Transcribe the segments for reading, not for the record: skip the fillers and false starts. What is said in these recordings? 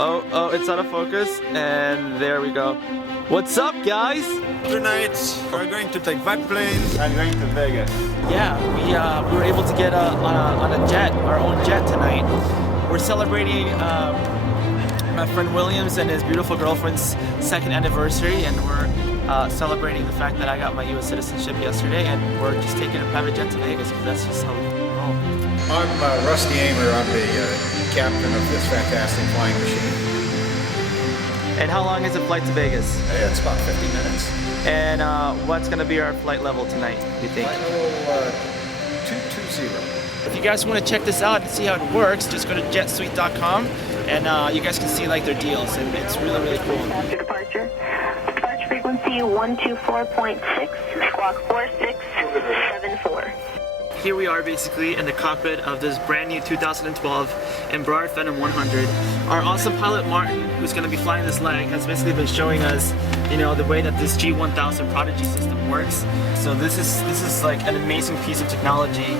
Oh, it's out of focus, and there we go. What's up, guys? Tonight we're going to take 5 planes and going to Vegas. Yeah, we were able to get on a jet, our own jet tonight. We're celebrating my friend Williams and his beautiful girlfriend's 2nd anniversary, and we're celebrating the fact that I got my U.S. citizenship yesterday, and we're just taking a private jet to Vegas because that's just how we roll. I'm Rusty Amer. I'm the captain of this fantastic flying machine. And how long is the flight to Vegas? It's about 50 minutes. And what's going to be our flight level tonight, do you think? Flight level 220. If you guys want to check this out and see how it works, just go to JetSuite.com and you guys can see like their deals, and it's really, really cool. After departure, departure frequency 124.6, squawk 4674. Here we are basically in the cockpit of this brand new 2012 Embraer Phenom 100. Our awesome pilot Martin, who's going to be flying this leg, has basically been showing us, you know, the way that this G1000 Prodigy system works. So this is like an amazing piece of technology,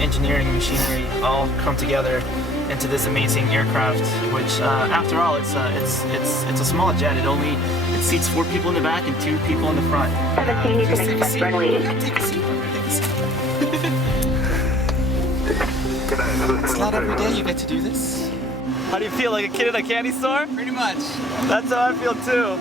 engineering, machinery, all come together into this amazing aircraft. Which, after all, it's a small jet. It seats 4 people in the back and 2 people in the front. 17, you can expect runway 8. Take a seat. It's not every day you get to do this. How do you feel, like a kid in a candy store? Pretty much. That's how I feel too.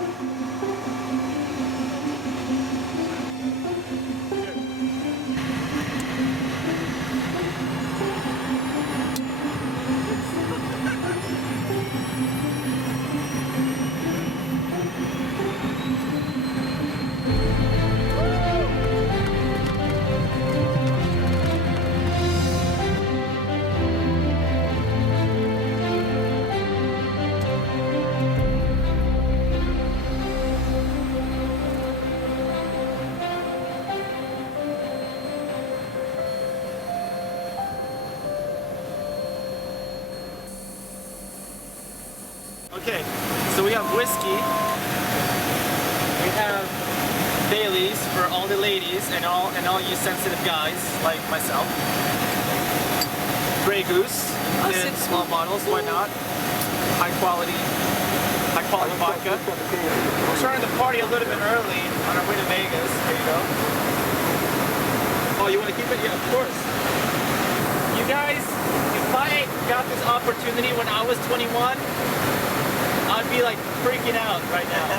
Okay, so we have whiskey, we have Baileys for all the ladies and all you sensitive guys like myself. Grey Goose in small bottles, why not? High quality vodka. We're starting to party a little bit early on our way to Vegas. There you go. Oh, you want to keep it? Yeah, of course. You guys, if I got this opportunity when I was 21, I'd be like freaking out right now.